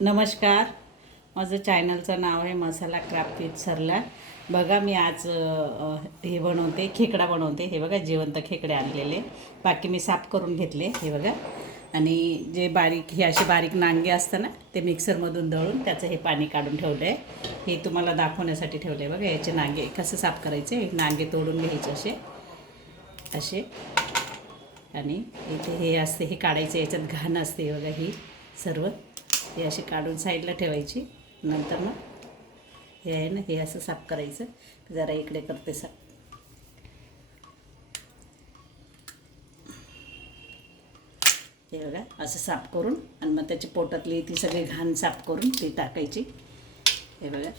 नमस्कार. माझं चॅनलचं नाव आहे मसाला क्राफ्ट विथ सरला. बघा मी आज हे बनवते, खेकडा बनवते. हे बघा जिवंत खेकडे आणलेले, बाकी मी साफ करून घेतले. हे बघा, आणि जे बारीक हे असे बारीक नांगे असतं ना, ते मिक्सरमधून दळून त्याचं हे पाणी काढून ठेवलं आहे. हे तुम्हाला दाखवण्यासाठी ठेवलं आहे. बघा याचे नांगे कसं साफ करायचे. नांगे तोडून घ्यायचे असे असे, आणि इथे हे असते हे काढायचं. याच्यात घाण असते बघा, ही सर्व हे अशी काढून साईडला ठेवायची. नंतर मग हे आहे ना, हे असं साफ करायचं. जरा इकडे करते साफ. हे बघा असं साफ करून, आणि मग त्याची पोटातली ती सगळी घाण साफ करून ती टाकायची. हे बघा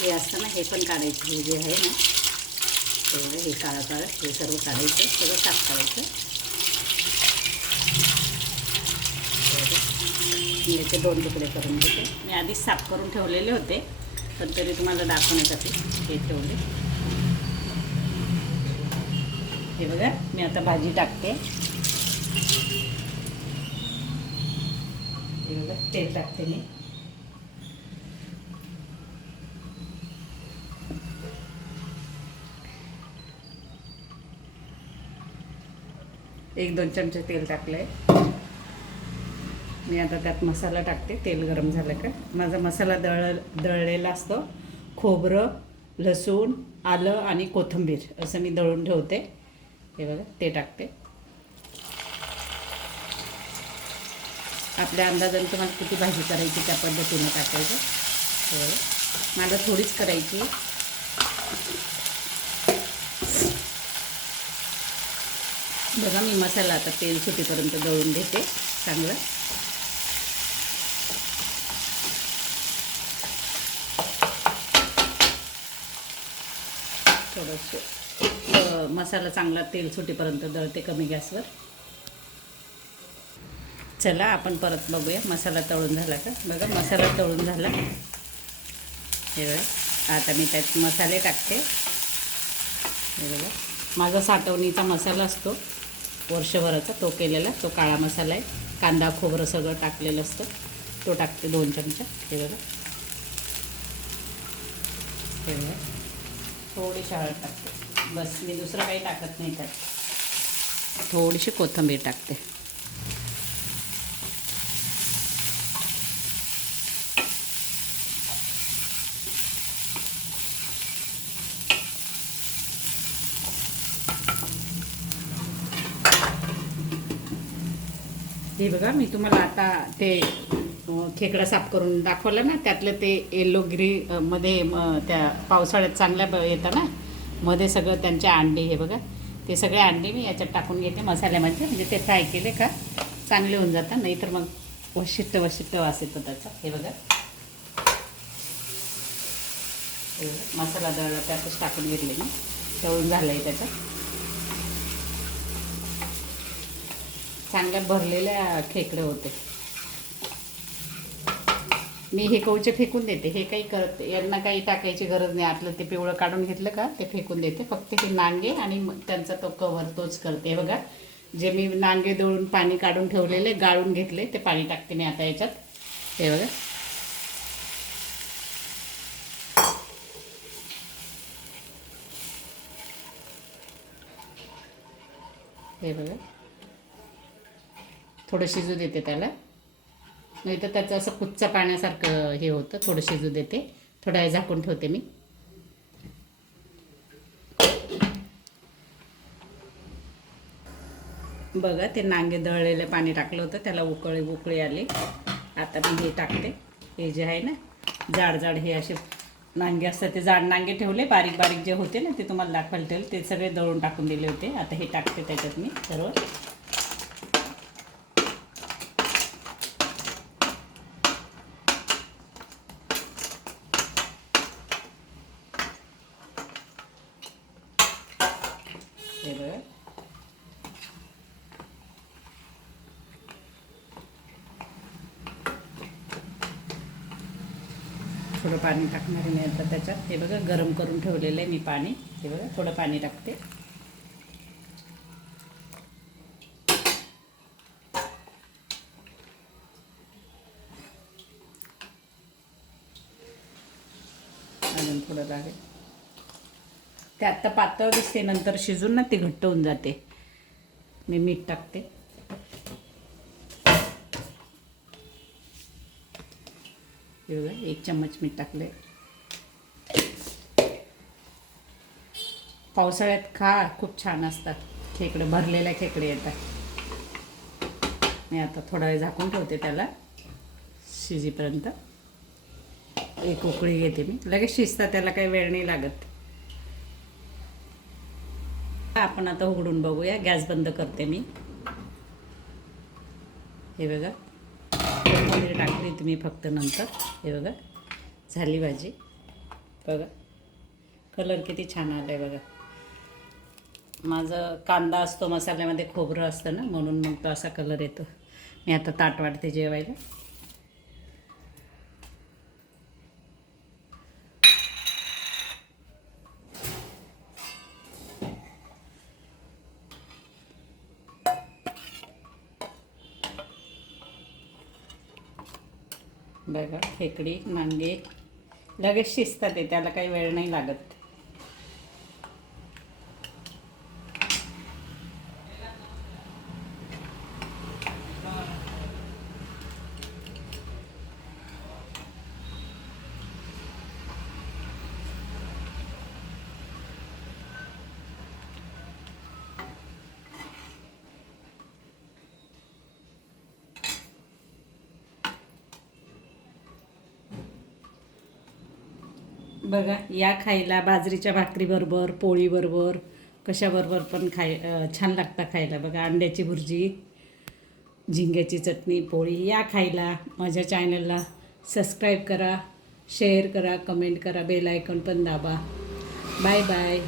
हे असतं ना, हे पण काढायचं. हे जे आहे ना, हे बघा हे काळं काळं हे सर्व काढायचं, सगळं साफ करायचं. मी याचे 2 तुकडे करून घेते. मी आधीच साफ करून ठेवलेले होते, पण तरी तुम्हाला दाखवण्यासाठी हे ठेवले. हे बघा मी आता भाजी टाकते. हे बघा तेल टाकते मी. एक 2 चमचे तेल टाकले. मी आता त्यात मसाला टाकते. तेल गरम झालं का माझा मसाला दळलेला असतो. खोबरं, लसूण, आलं आणि कोथिंबीर असं मी दळून ठेवते. हे बघा ते टाकते. आपल्या अंदाजाने तुम्हाला किती भाजी करायची त्या पद्धतीने टाकायचं. हे बघा मला थोडीच करायची. बघा मी मसाला आता तेल सुटेपर्यंत दळून घेते चांगलं. थोडंसं मसाला चांगला तेल सुटेपर्यंत दळते कमी गॅसवर. चला आपण परत बघूया मसाला तळून झाला का. बघा मसाला तळून झाला. हे बघा आता मी त्यात मसाले टाकते. हे बघा माझा साठवणीचा मसाला असतो वर्षभराचा, तो केलेला, तो काळा मसाला आहे. कांदा खोबरं सगळं टाकलेलं असतं, तो टाकते 2 चमचा. हे बघा हे बघा थोडीशी हळद टाकते बस. मी दुसरं काही टाकत नाही त्यात. थोडीशी कोथिंबीर टाकते. हे बघा मी तुम्हाला आता ते खेकडा साफ करून दाखवलं ना, त्यातलं ते येलो मध्ये त्या पावसाळ्यात चांगल्या येतं ना मध्ये सगळं त्यांचे अंडे. हे बघा ते सगळे अंडे मी याच्यात टाकून घेते मसाल्यामध्ये. म्हणजे ते फ्राय केले का चांगले होऊन जातात, नाहीतर मग वशिट्ट वास येतो त्याचा. हे बघा मसाला दळला त्यातच टाकून घेतले मी. तळून झालं आहे त्याच्यात. चांगल्या भरलेल्या खेकडे होते. मी हे कवचे फेकून देते. हे काही करत यांना काही टाकायची गरज नाही. आतलं ते पिवळं काढून घेतलं का ते फेकून देते. फक्त ते नांगे आणि त्यांचा तो कवर तोच करते. बघा जे मी नांगे दळून पाणी काढून ठेवलेले गाळून घेतले ते पाणी टाकते मी आता याच्यात. हे बघा हे बघा थोडं शिजू देते त्याला, नाही तर त्याचं असं कुच्चा पाण्यासारखं हे होतं. थोडं शिजू देते. थोडा वेळ झाकून ठेवते मी. बघा ते नांगे दळलेलं पाणी टाकलं होतं, त्याला उकळी आली. आता मी हे टाकते. हे जे आहे ना जाड हे असे नांगे असतात, ते जाड नांगे ठेवले. बारीक जे होते ना ते तुम्हाला दाखवायला ठेवले, ते सगळे दळून टाकून दिले होते. आता हे टाकते त्याच्यात मी सर्व. हे बघा थोडं पाणी टाकणार आहे मी आता त्याच्यात. हे बघा गरम करून ठेवलेलं आहे मी पाणी. हे बघा थोडं पाणी टाकते. अजून थोडं लागेल. ते आत्ता पातळ दिसते, नंतर शिजून ना ती घट्ट होऊन जाते. मी मीठ टाकते. हे बघा 1 चम्मच मीठ टाकले. पावसाळ्यात खा, खूप छान असतात खेकडे, भरलेल्या खेकडे येतात. मी आता थोडा वेळ झाकून ठेवते त्याला शिजेपर्यंत. 1 उकळी घेते मी, लगेच शिजतात, त्याला काही वेळ नाही लागत. आपण आता उघडून बघूया. गॅस बंद करते मी. हे बघा, कोथिंबीर टाकली तुम्ही फक्त नंतर. हे बघा झाली भाजी. बघा कलर किती छान आला आहे बघा. माझं कांदा असतो मसाल्यामध्ये, खोबरं असतं ना, म्हणून मग तो असा कलर येतो. मी आता ताट वाढते जेवायला. बघा खेकडी मांगे लगेच शिजतात, ते त्याला काही वेळ नाही लागत. बघा या खायला बाजरीच्या भाकरीबरोबर, पोळीबरोबर, कशाबरोबर पण छान लागतं खायला. बघा अंड्याची भुर्जी, झिंग्याची चटणी, पोळी, या खायला. माझ्या चॅनलला सबस्क्राईब करा, शेअर करा, कमेंट करा, बेल आयकॉन पण दाबा. Bye bye.